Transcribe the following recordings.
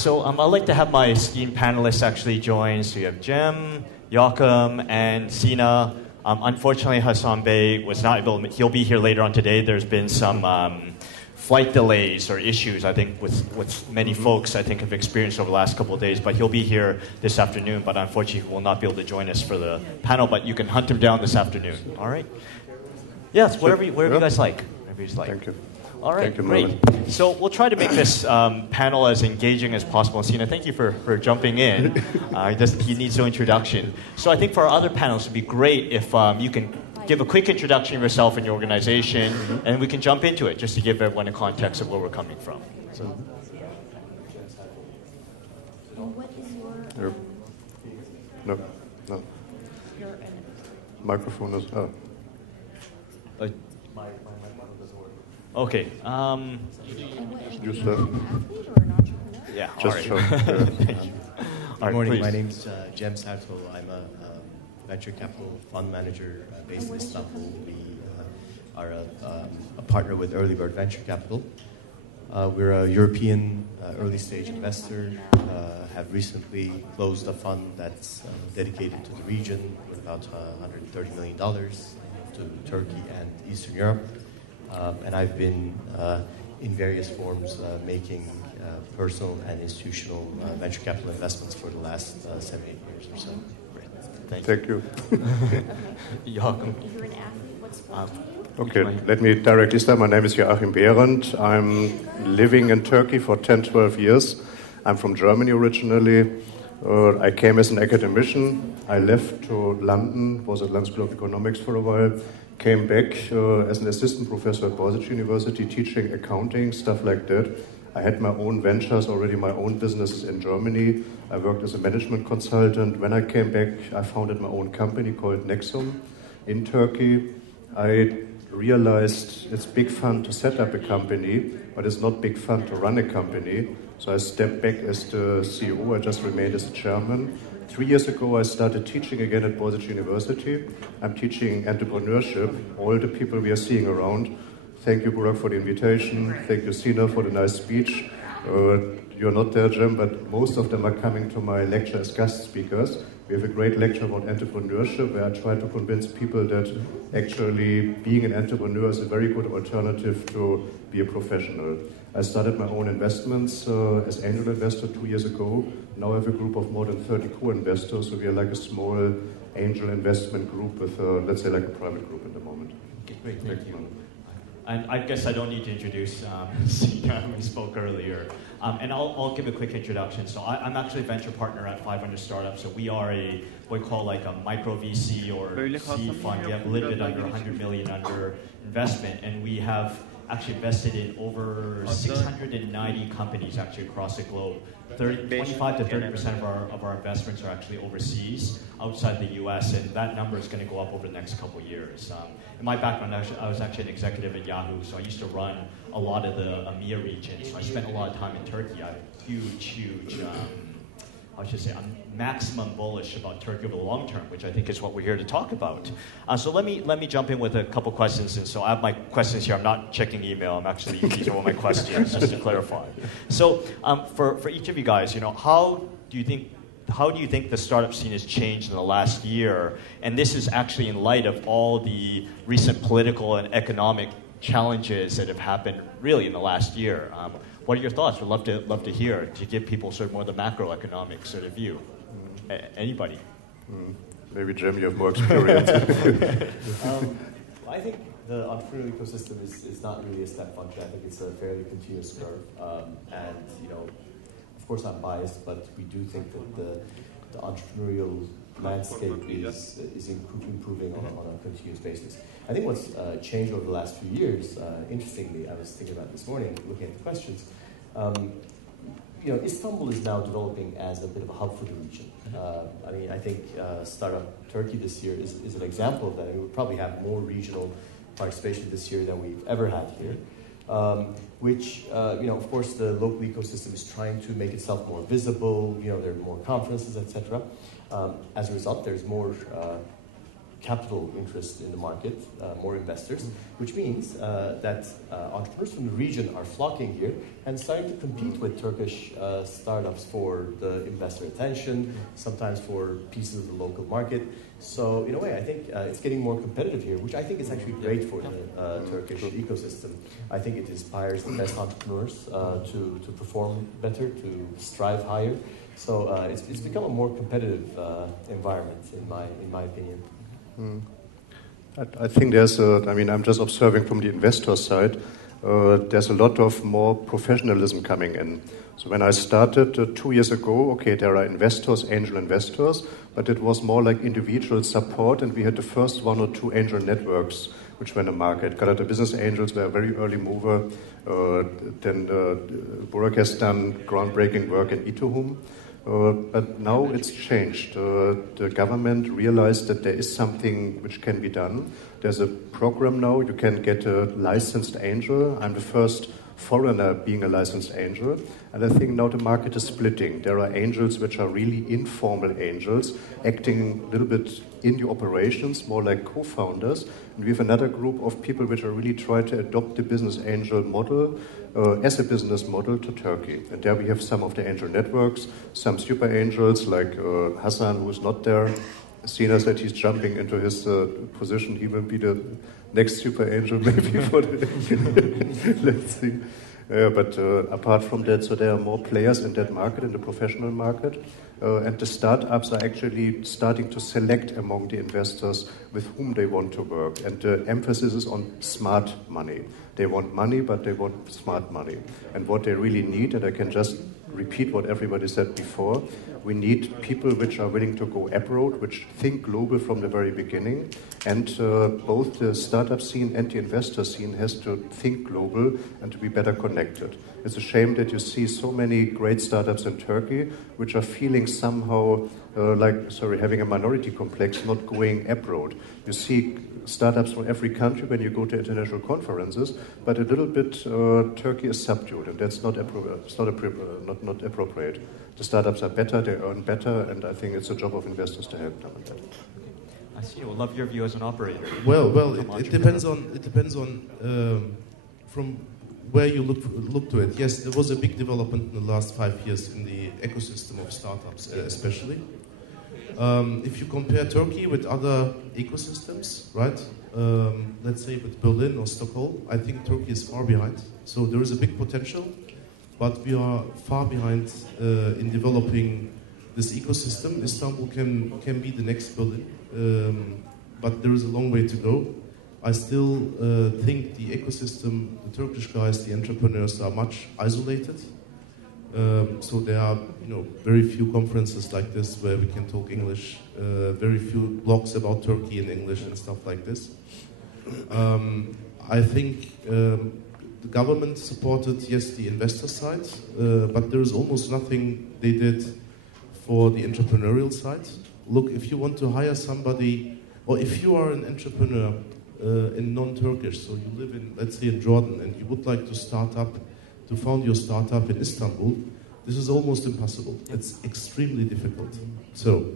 So I'd like to have my esteemed panelists actually join. So you have Jem, Joachim, and Sina. Unfortunately, Hassan Bey was not able. He'll be here later on today. There's been some flight delays or issues, I think, with many folks, I think, have experienced over the last couple of days. But he'll be here this afternoon, but unfortunately he will not be able to join us for the panel, but you can hunt him down this afternoon. All right? Yes, whatever you guys like. Whatever you like. Thank you. All right, thank you, great. So we'll try to make this panel as engaging as possible. Sina, thank you for jumping in. He needs no introduction. So I think for our other panels, it would be great if you can give a quick introduction of yourself and your organization, and we can jump into it just to give everyone a context of where we're coming from. So. And what is your... No. Microphone is... Oh. My microphone doesn't work. Okay. Just athlete or an entrepreneur? Yeah, just all show. right. Thank you. Good morning. My name's Jem Sarto. I'm a venture capital fund manager based in Istanbul. We are a partner with Early Bird Venture Capital. We're a European early stage investor, have recently closed a fund that's dedicated to the region with about $130 million to Turkey and Eastern Europe. And I've been in various forms making personal and institutional venture capital investments for the last 7-8 years or so. Thank you. Joachim. You're an athlete. What sport do you do? Okay, let me directly start. My name is Joachim Behrendt. I'm living in Turkey for 10, 12 years. I'm from Germany originally. I came as an academician. I left to London, was at London School of Economics for a while, came back as an assistant professor at Borsig University, teaching accounting, stuff like that. I had my own ventures, already my own businesses in Germany. I worked as a management consultant. When I came back, I founded my own company called Nexum in Turkey. I realized it's big fun to set up a company, but it's not big fun to run a company. So I stepped back as the CEO. I just remained as the chairman. 3 years ago, I started teaching again at Borsig University. I'm teaching entrepreneurship, all the people we are seeing around. Thank you, Burak, for the invitation. Thank you, Sina, for the nice speech. You're not there, Jim, but most of them are coming to my lecture as guest speakers. We have a great lecture about entrepreneurship where I try to convince people that actually being an entrepreneur is a very good alternative to be a professional. I started my own investments as angel investor 2 years ago. Now I have a group of more than 30 co-investors, so we are like a small angel investment group with, let's say, like a private group at the moment. Okay, great, thank you. And I guess I don't need to introduce Sina, who spoke earlier. And I'll give a quick introduction. So I'm actually a venture partner at 500 Startups. So we are what we call like a micro VC or seed fund. We have a little bit under 100 million under investment. And we have actually invested in over 690 companies actually across the globe. 25 to 30% of our investments are actually overseas, outside the U.S., and that number is going to go up over the next couple of years. In my background, I was actually an executive at Yahoo, so I used to run a lot of the EMEA region, so I spent a lot of time in Turkey. I have huge, I'm maximum bullish about Turkey over the long term, which I think is what we're here to talk about. So let me jump in with a couple questions. And so I have my questions here. I'm not checking email. These are all my questions, just to clarify. So for each of you guys, how do you think the startup scene has changed in the last year? And this is actually in light of all the recent political and economic challenges that have happened really in the last year. What are your thoughts? We'd love to hear, to give people sort of more of the macroeconomic sort of view. Anybody? Maybe, Jim, you have more experience. I think the entrepreneurial ecosystem is not really a step function. I think it's a fairly continuous curve. And, of course I'm biased, but we do think that the entrepreneurial landscape is improving on a continuous basis. I think what's changed over the last few years, interestingly, I was thinking about this morning, looking at the questions, Istanbul is now developing as a bit of a hub for the region. I think Startup Turkey this year is an example of that. We'll probably have more regional participation this year than we've ever had here. Which, of course, the local ecosystem is trying to make itself more visible. There are more conferences, etc. As a result, there's more capital interest in the market, more investors, which means that entrepreneurs from the region are flocking here and starting to compete with Turkish startups for the investor attention, sometimes for pieces of the local market. So in a way, I think it's getting more competitive here, which I think is actually great for the Turkish ecosystem. I think it inspires the best entrepreneurs to perform better, to strive higher. So it's become a more competitive environment, in my opinion. I think I'm just observing from the investor side, there's a lot of more professionalism coming in. So when I started 2 years ago, okay, there are investors, angel investors, but it was more like individual support, and we had the first 1 or 2 angel networks which were in the market. Galata Business Angels were a very early mover. Then Burak has done groundbreaking work in Itohum. But now it's changed. The government realized that there is something which can be done. There's a program now, you can get a licensed angel. I'm the first foreigner being a licensed angel. And I think now the market is splitting. There are angels which are really informal angels, acting a little bit in the operations, more like co-founders. And we have another group of people which are really trying to adopt the business angel model as a business model to Turkey. And there we have some of the angel networks, some super angels like Hassan, who's not there. Sina said he's jumping into his position. He will be the next super angel maybe for the... Let's see. But apart from that, so there are more players in that market, in the professional market. And the startups are actually starting to select among the investors with whom they want to work. And the emphasis is on smart money. They want money, but they want smart money. And what they really need, and I can just repeat what everybody said before, we need people which are willing to go abroad, which think global from the very beginning. And both the startup scene and the investor scene has to think global and to be better connected. It's a shame that you see so many great startups in Turkey which are feeling somehow having a minority complex, not going abroad. You see startups from every country when you go to international conferences, but a little bit Turkey is subdued, and that's not appropriate. The startups are better, they earn better, and I think it's a job of investors to help them with that. I see. We'll love your view as an operator. Well, it depends on from where you look to it. Yes, there was a big development in the last 5 years in the ecosystem of startups, especially. If you compare Turkey with other ecosystems, right? Let's say with Berlin or Stockholm, I think Turkey is far behind. So there is a big potential, but we are far behind in developing this ecosystem. Istanbul can be the next Berlin, but there is a long way to go. I still think the ecosystem, the Turkish guys, the entrepreneurs are much isolated. So there are, very few conferences like this where we can talk English. Very few blogs about Turkey in English and stuff like this. I think the government supported, yes, the investor side, but there is almost nothing they did for the entrepreneurial side. Look, if you want to hire somebody, or if you are an entrepreneur in non-Turkish, so you live in, let's say, in Jordan, and you would like to found your startup in Istanbul, this is almost impossible. It's extremely difficult. So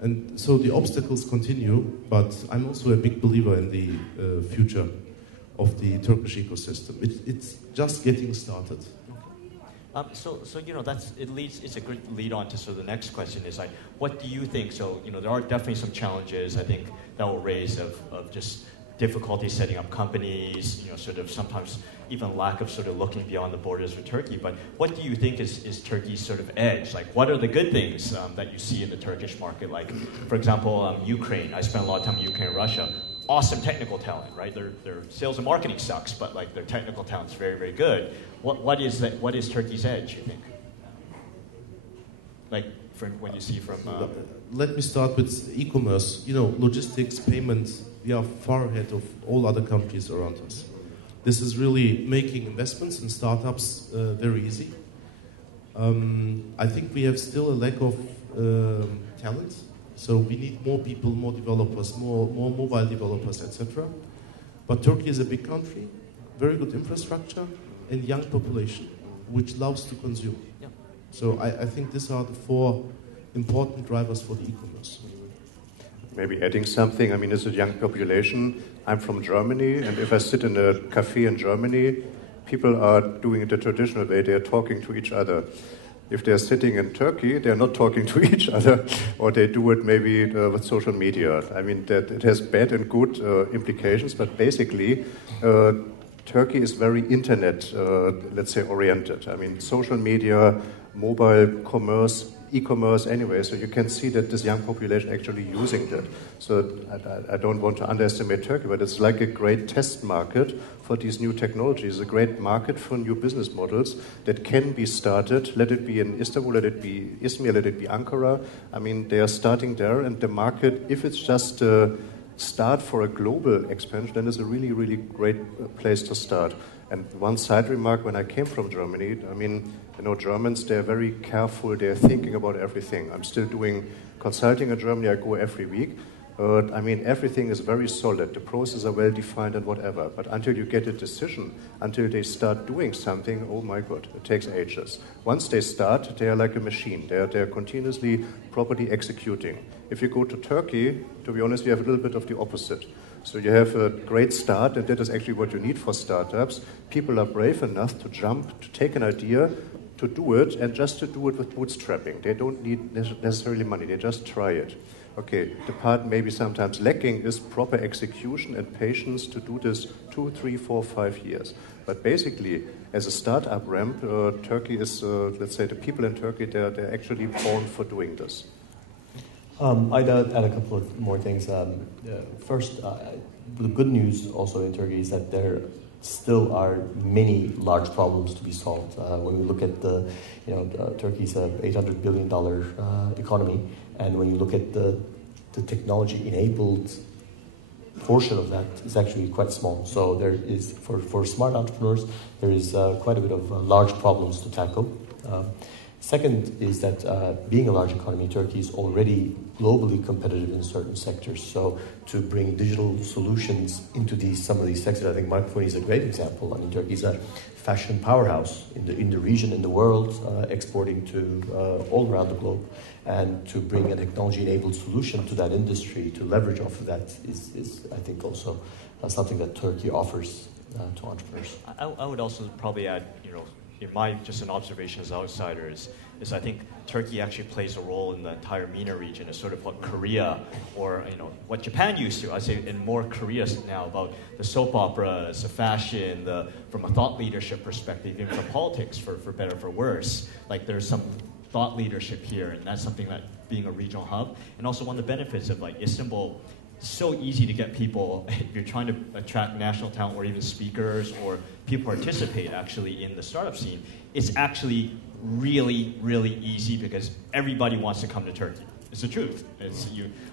the obstacles continue, but I'm also a big believer in the future of the Turkish ecosystem. It's just getting started. It's a good lead on to sort of the next question is like, what do you think? So, there are definitely some challenges I think that will raise of just difficulty setting up companies, sort of sometimes even lack of sort of looking beyond the borders of Turkey. But what do you think is Turkey's sort of edge? Like, what are the good things that you see in the Turkish market? Like, for example, Ukraine. I spent a lot of time in Ukraine and Russia. Awesome technical talent, right? Their sales and marketing sucks, but like their technical talent's very, very good. What is Turkey's edge, you think? Like, when you see from... Let me start with e-commerce. Logistics, payments, we are far ahead of all other countries around us. This is really making investments in startups very easy. I think we have still a lack of talent. So we need more people, more developers, more mobile developers, etc. But Turkey is a big country, very good infrastructure, and young population, which loves to consume. Yeah. So I think these are the 4 important drivers for the e-commerce. maybe adding something. I mean, it's a young population. I'm from Germany, and if I sit in a cafe in Germany, people are doing it the traditional way. They are talking to each other. If they're sitting in Turkey, they're not talking to each other, or they do it maybe with social media. I mean, that it has bad and good implications, but basically, Turkey is very internet, let's say, oriented. I mean, social media, mobile commerce, e-commerce anyway, so you can see that this young population actually using that. So I don't want to underestimate Turkey, but it's like a great test market for these new technologies, a great market for new business models that can be started. Let it be in Istanbul, let it be Izmir, let it be Ankara. I mean, they are starting there, and the market, if it's just a start for a global expansion, then it's a really, really great place to start. And one side remark, when I came from Germany, I mean, you know, Germans, they're very careful, they're thinking about everything. I'm still doing consulting in Germany, I go every week. I mean, everything is very solid, the processes are well defined and whatever. But until you get a decision, until they start doing something, oh my God, it takes ages. Once they start, they are like a machine. They're continuously properly executing. If you go to Turkey, to be honest, you have a little bit of the opposite. So you have a great start, and that is actually what you need for startups. People are brave enough to jump, to take an idea, to do it, and just to do it with bootstrapping. They don't need necessarily money, they just try it. Okay, the part maybe sometimes lacking is proper execution and patience to do this 2, 3, 4, 5 years. But basically, as a startup ramp, Turkey is, let's say, the people in Turkey, they're actually born for doing this. I'd add a couple of more things. First, the good news also in Turkey is that there still are many large problems to be solved. When we look at Turkey's $800 billion economy, and when you look at the technology-enabled portion of that, is actually quite small. So there is, for smart entrepreneurs, there is quite a bit of large problems to tackle. Second is that being a large economy, Turkey is already globally competitive in certain sectors. So to bring digital solutions into some of these sectors, I think microphone is a great example. I mean, Turkey is a fashion powerhouse in the region, in the world, exporting to all around the globe. And to bring a technology-enabled solution to that industry, to leverage off of that, is I think, also something that Turkey offers to entrepreneurs. I would also probably add, in my just an observation as an outsider is I think Turkey actually plays a role in the entire MENA region as sort of what Korea or what Japan used to. I say in more Korea now about the soap operas, the fashion, from a thought leadership perspective, even from politics, for better or for worse. Like there's some thought leadership here, and that's something that being a regional hub, and also one of the benefits of like Istanbul. So easy to get people, if you're trying to attract national talent or even speakers or people participate actually in the startup scene, it's actually really, really easy because everybody wants to come to Turkey. It's the truth.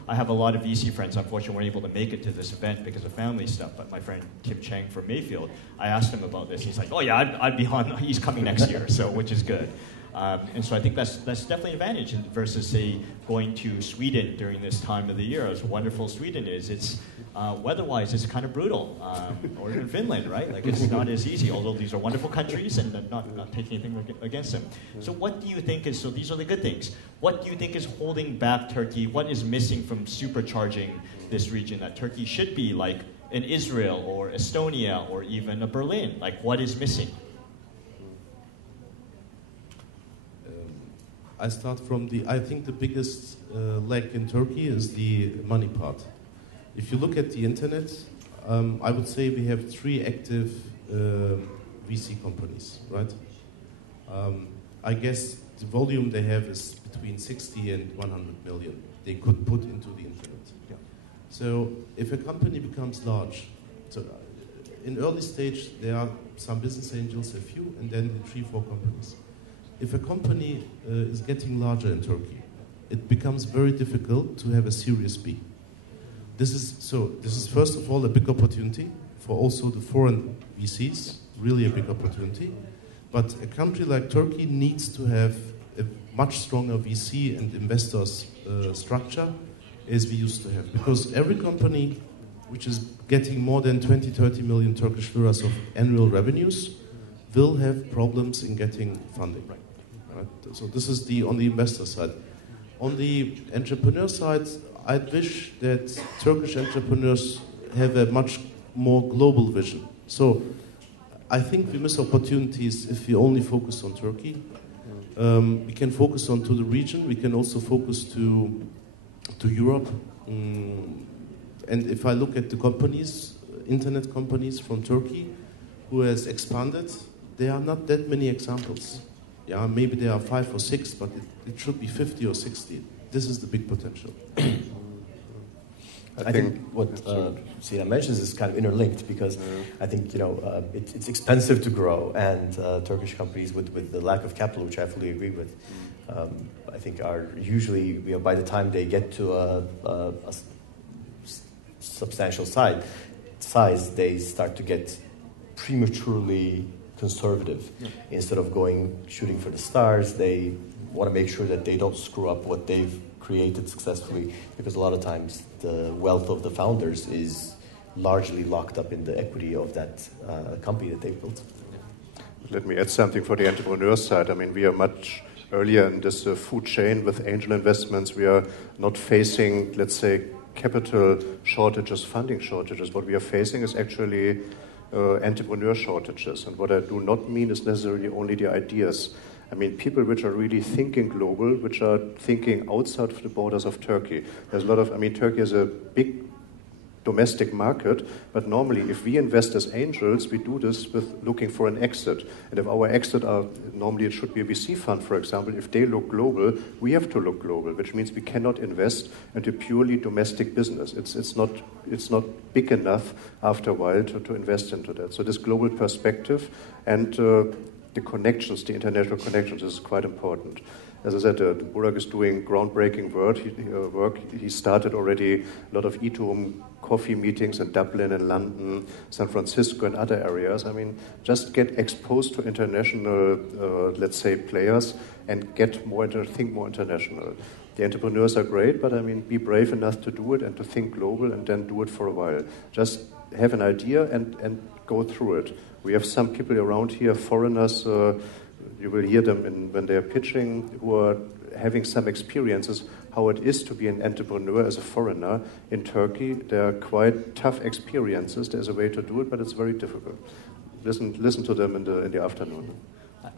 I have a lot of VC friends, unfortunately, weren't able to make it to this event because of family stuff, but my friend Tim Chang from Mayfield, I asked him about this. He's like, oh yeah, I'd be on, he's coming next year, so which is good. And so I think that's definitely an advantage versus, say, going to Sweden during this time of the year. As wonderful Sweden is, it's weather-wise, it's kind of brutal. Or even Finland, right? Like it's not as easy, although these are wonderful countries and not taking anything against them. So what do you think is, so these are the good things. What do you think is holding back Turkey? What is missing from supercharging this region that Turkey should be like in Israel or Estonia or even a Berlin? Like what is missing? I start from I think the biggest lack in Turkey is the money part. If you look at the internet, I would say we have 3 active VC companies, right? I guess the volume they have is between 60 and 100 million they could put into the internet. Yeah. So if a company becomes large, so in early stage there are some business angels, a few, and then 3, 4 companies. If a company is getting larger in Turkey, it becomes very difficult to have a Series B. This is first of all a big opportunity for also the foreign VCs, really a big opportunity. But a country like Turkey needs to have a much stronger VC and investors structure as we used to have. Because every company which is getting more than 20, 30 million Turkish liras of annual revenues will have problems in getting funding. Right? So this is on the investor side. On the entrepreneur side, I wish that Turkish entrepreneurs have a much more global vision. So I think we miss opportunities if we only focus on Turkey. We can focus on to the region. We can also focus to Europe. And if I look at the companies, internet companies from Turkey, who has expanded, there are not that many examples. Yeah, maybe there are 5 or 6, but it should be 50 or 60. This is the big potential. I think what Sina mentions is kind of interlinked because I think it's expensive to grow, and Turkish companies with the lack of capital, which I fully agree with, I think are usually by the time they get to a substantial size, they start to get prematurely conservative. Instead of shooting for the stars, they want to make sure that they don't screw up what they've created successfully, because a lot of times the wealth of the founders is largely locked up in the equity of that company that they built. Let me add something for the entrepreneur side. I mean, we are much earlier in this food chain with angel investments. We are not facing, let's say, capital shortages, funding shortages. What we are facing is actually entrepreneur shortages. And what I do not mean is necessarily only the ideas. I mean, people which are really thinking global, which are thinking outside of the borders of Turkey. There's a lot of, Turkey is a big domestic market, but normally if we invest as angels, we do this with looking for an exit. And if our exit normally it should be a VC fund, for example, if they look global, we have to look global, which means we cannot invest into purely domestic business. It's not big enough after a while to invest into that. So this global perspective and the connections, the international connections, is quite important. As I said, Burak is doing groundbreaking work. He started already a lot of e2 coffee meetings in Dublin and London, San Francisco and other areas. I mean, just get exposed to international, let's say, players and think more international. The entrepreneurs are great, but be brave enough to do it and to think global and then do it for a while. Just have an idea and go through it. We have some people around here, foreigners, you will hear them when they are pitching, who are having some experiences how it is to be an entrepreneur as a foreigner in Turkey. There are quite tough experiences. There's a way to do it, but it's very difficult. Listen to them in the afternoon.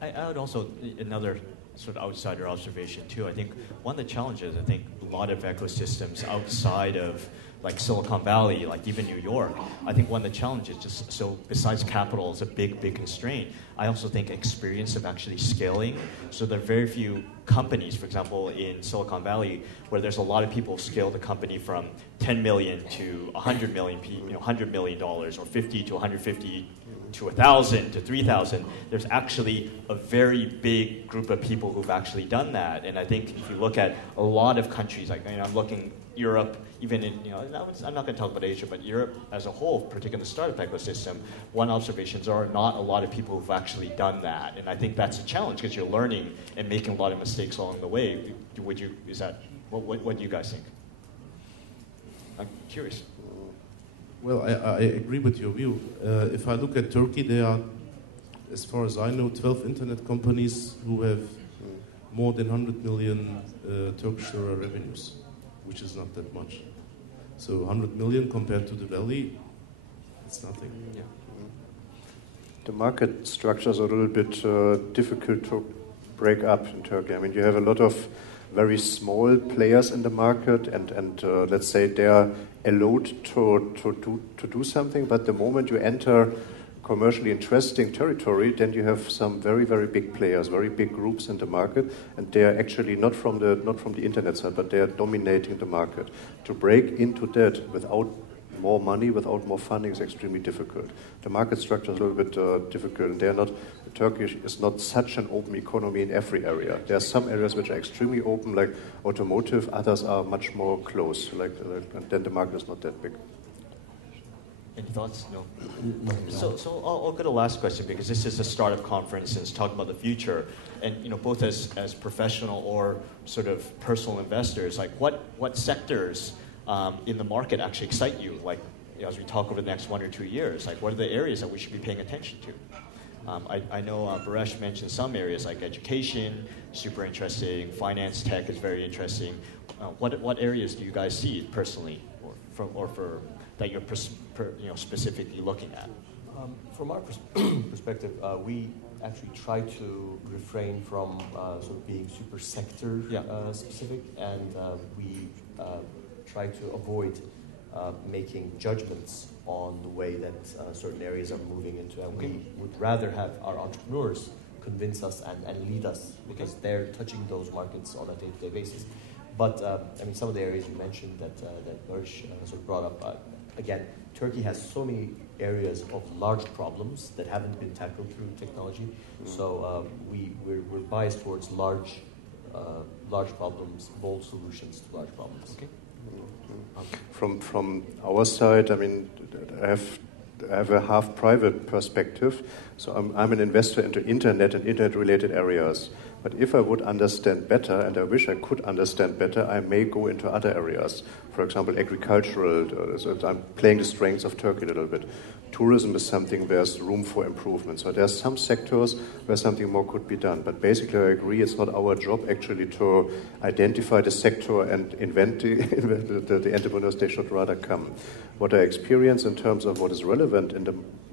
I would also, another sort of outsider observation too, I think one of the challenges, I think a lot of ecosystems outside of like Silicon Valley, like even New York, I think one of the challenges just, so besides capital is a big constraint, I also think experience of actually scaling. So there are very few companies, for example, in Silicon Valley, where there's a lot of people who scale the company from 10 million to 100 million, $100 million, or 50 to 150 to 1,000 to 3,000. There's actually a very big group of people who've actually done that. And I think if you look at a lot of countries, like I'm looking Europe, even in, I'm not going to talk about Asia, but Europe as a whole, particularly in the startup ecosystem, one observations are not a lot of people who've actually done that. And I think that's a challenge because you're learning and making a lot of mistakes along the way. What do you guys think? I'm curious. Well, I agree with your view. If I look at Turkey, there are, as far as I know, 12 internet companies who have more than 100 million Turkish lira revenues, which is not that much. So 100 million compared to the valley, it's nothing. Yeah. The market structure is a little bit difficult to break up in Turkey. You have a lot of very small players in the market, and let's say they are allowed to do something, but the moment you enter commercially interesting territory, then you have some very, very big players, very big groups in the market, and they are actually not from the internet side, but they are dominating the market. To break into that without more money, without more funding, is extremely difficult. The market structure is a little bit difficult, and Turkey is not such an open economy in every area. There are some areas which are extremely open, like automotive, others are much more closed, and then the market is not that big. Any thoughts? No. So I'll go to the last question, because this is a startup conference and it's talking about the future, and both as professional or sort of personal investors, like what sectors in the market actually excite you? Like as we talk over the next 1 or 2 years, like what are the areas that we should be paying attention to? I know Baresh mentioned some areas like education, super interesting. Finance tech is very interesting. what areas do you guys see personally, or for that you're specifically looking at? From our perspective, we actually try to refrain from sort of being super sector specific, and we try to avoid making judgments on the way that certain areas are moving into. And we would rather have our entrepreneurs convince us and lead us, because they're touching those markets on a day-to-day basis. But I mean, some of the areas you mentioned that Barış sort of brought up, again, Turkey has so many areas of large problems that haven't been tackled through technology. So we're biased towards large problems, bold solutions to large problems. Okay. From our side, I mean, I have a half private perspective. So I'm an investor into internet and internet-related areas. But if I would understand better, and I wish I could understand better, I may go into other areas. For example, agricultural. So I'm playing the strengths of Turkey a little bit. Tourism is something there's room for improvement. So there's some sectors where something more could be done. But basically, I agree, it's not our job actually to identify the sector and invent the entrepreneurs. They should rather come. What I experience in terms of what is relevant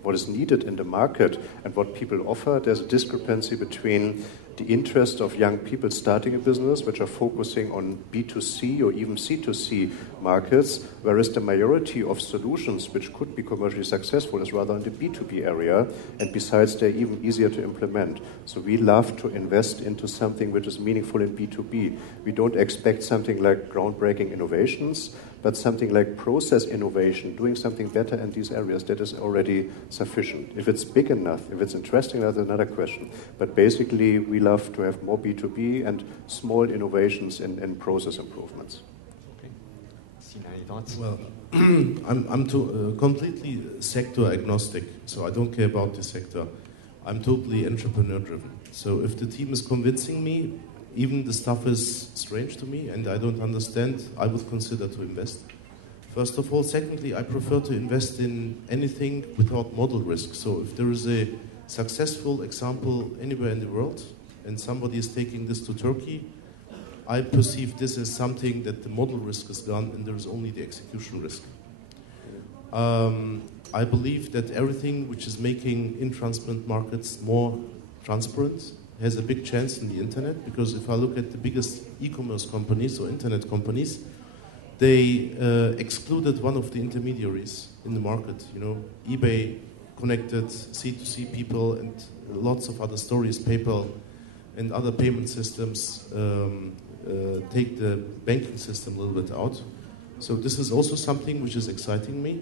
what is needed in the market and what people offer, there's a discrepancy between the interest of young people starting a business, which are focusing on B2C or even C2C markets, whereas the majority of solutions which could be commercially successful is rather in the B2B area, and besides, they're even easier to implement. So we love to invest into something which is meaningful in B2B. We don't expect something like groundbreaking innovations, but something like process innovation, doing something better in these areas, that is already sufficient. If it's big enough, if it's interesting, that's another question. But basically, we love to have more B2B and small innovations in process improvements. Okay. Sina, any thoughts? Well, I'm completely sector agnostic, so I don't care about the sector. I'm totally entrepreneur-driven. So if the team is convincing me, even the stuff is strange to me and I don't understand, I would consider to invest. First of all. Secondly, I prefer to invest in anything without model risk. So if there is a successful example anywhere in the world and somebody is taking this to Turkey, I perceive this as something that the model risk is gone and there is only the execution risk. I believe that everything which is making in-transplant markets more transparent has a big chance in the internet, because if I look at the biggest e-commerce companies or internet companies, they excluded one of the intermediaries in the market. You know, eBay connected C2C people and lots of other stories. PayPal and other payment systems take the banking system a little bit out. So this is also something which is exciting me.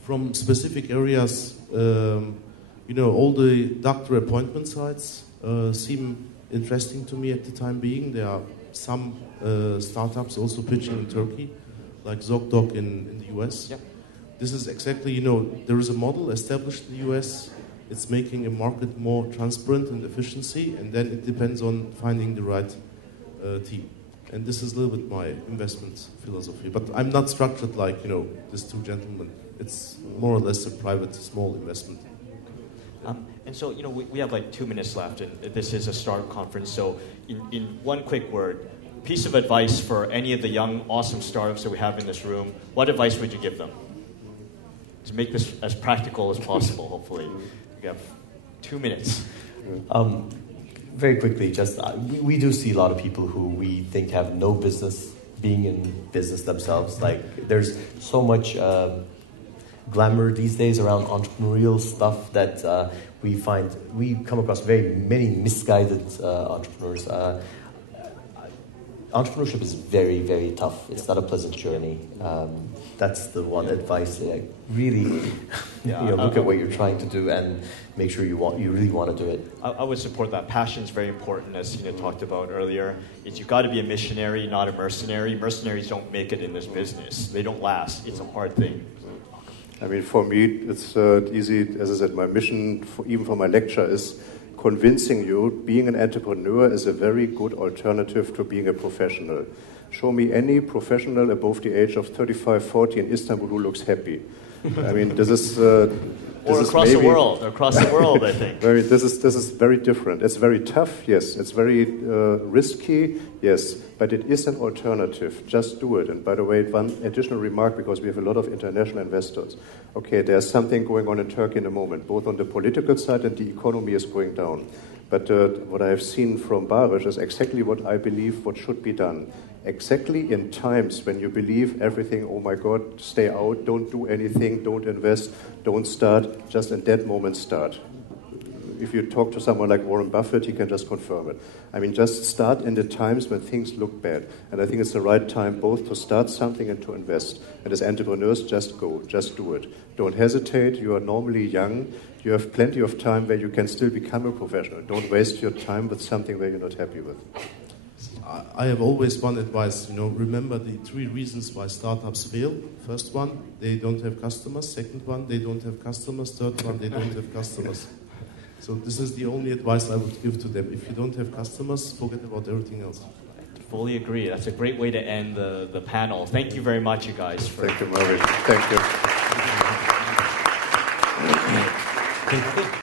From specific areas, you know, all the doctor appointment sites seem interesting to me at the time being. There are some startups also pitching in Turkey, like ZocDoc in the US. Yep. This is exactly, you know, there is a model established in the US. It's making a market more transparent and efficiency, and then it depends on finding the right team. And this is a little bit my investment philosophy. But I'm not structured like, you know, these two gentlemen. It's more or less a private, small investment. And so, you know, we have like 2 minutes left, and this is a startup conference. So in one quick word, piece of advice for any of the young, awesome startups that we have in this room, what advice would you give them? To make this as practical as possible, hopefully. We have 2 minutes. Very quickly, just we do see a lot of people who we think have no business being in business themselves. Like, there's so much glamour these days around entrepreneurial stuff that we come across very many misguided entrepreneurs. Entrepreneurship is very, very tough. It's not a pleasant journey. That's the one advice. Really, look at what you're trying to do and make sure you really want to do it. I would support that. Passion is very important, as Sina talked about earlier. You've got to be a missionary, not a mercenary. Mercenaries don't make it in this business. They don't last. It's a hard thing. I mean, for me, it's easy. As I said, my mission, even for my lecture, is convincing you being an entrepreneur is a very good alternative to being a professional. Show me any professional above the age of 35, 40 in Istanbul who looks happy. I mean, this is... or across the world, I think. This is very different. It's very tough, yes. It's very risky, yes. But it is an alternative. Just do it. And by the way, one additional remark, because we have a lot of international investors. Okay, there's something going on in Turkey in the moment, both on the political side and the economy is going down. But what I have seen from Barish is exactly what I believe what should be done. Exactly in times when you believe everything, oh my God, stay out, don't do anything, don't invest, don't start, just in that moment start. If you talk to someone like Warren Buffett, he can just confirm it. I mean, just start in the times when things look bad. And I think it's the right time both to start something and to invest. And as entrepreneurs, just go, just do it. Don't hesitate, you are normally young, you have plenty of time where you can still become a professional. Don't waste your time with something where you're not happy with. I have always one advice, remember the 3 reasons why startups fail. First one, they don't have customers. Second one, they don't have customers. Third one, they don't have customers. So this is the only advice I would give to them. If you don't have customers, forget about everything else. Fully agree. That's a great way to end the panel. Thank you very much, you guys. Thank you, Murray. Thank you.